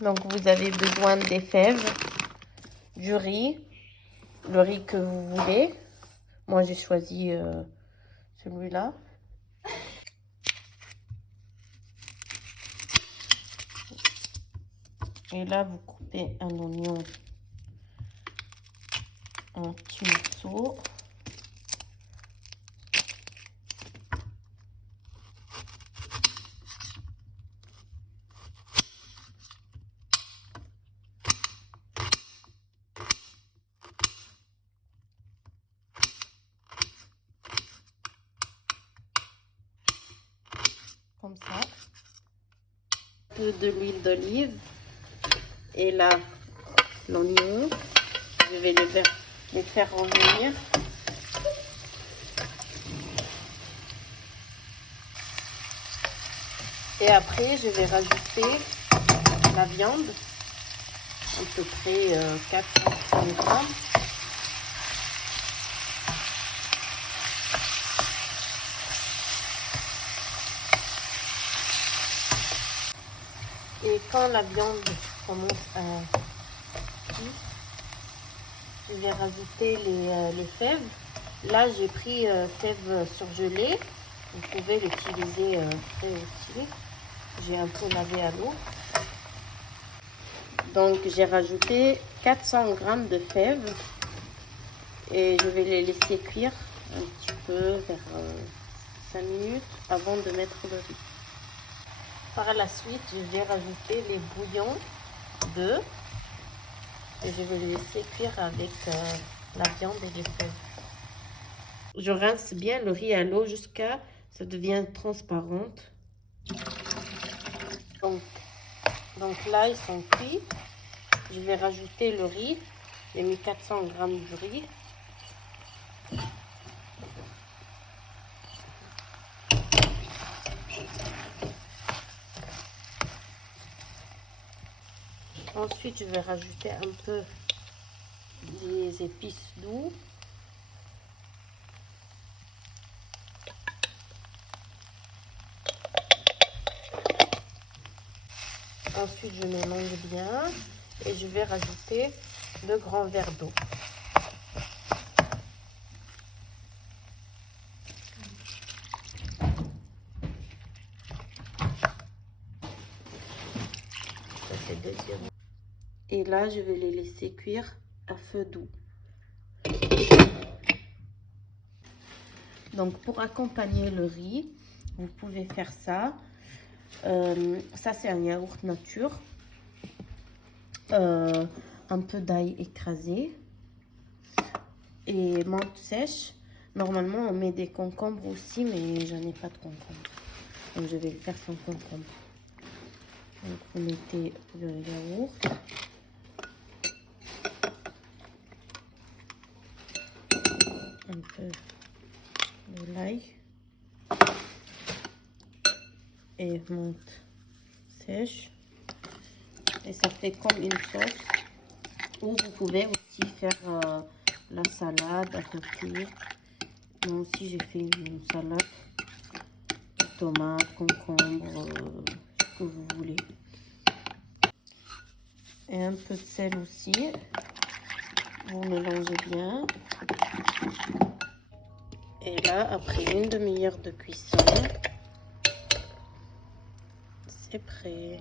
Donc, vous avez besoin des fèves, du riz, le riz que vous voulez. Moi, j'ai choisi celui-là. Et là, vous coupez un oignon en petits morceaux. Comme ça. Un peu de l'huile d'olive. Et là, l'oignon. Je vais les faire revenir. Et après, je vais rajouter la viande, à peu près 400 grammes. Et quand la viande commence à cuire, je vais rajouter les fèves. Là, j'ai pris fèves surgelées. Vous pouvez l'utiliser frais aussi. J'ai un peu lavé à l'eau. Donc, j'ai rajouté 400 grammes de fèves. Et je vais les laisser cuire un petit peu vers 5 minutes avant de mettre le riz. Par la suite, je vais rajouter les bouillons d'œufs et je vais les laisser cuire avec la viande et les fèves. Je rince bien le riz à l'eau jusqu'à ce que ça devienne transparente. Donc là, ils sont cuits. Je vais rajouter le riz. J'ai mis 400 grammes de riz. Ensuite, je vais rajouter un peu des épices douces. Ensuite, je mélange bien et je vais rajouter 2 grands verres d'eau. Ça, c'est deuxième. Et là, je vais les laisser cuire à feu doux. Donc, pour accompagner le riz, vous pouvez faire ça. Ça, c'est un yaourt nature. Un peu d'ail écrasé. Et menthe sèche. Normalement, on met des concombres aussi, mais je n'ai pas de concombres. Donc, je vais le faire sans concombre. Donc, vous mettez le yaourt. Un peu de l'ail. Et menthe sèche. Et ça fait comme une sauce. Ou vous pouvez aussi faire la salade à côté. Moi aussi, j'ai fait une salade. Tomates, concombres, ce que vous voulez. Et un peu de sel aussi. Vous mélangez bien. Et là, après une demi-heure de cuisson, c'est prêt.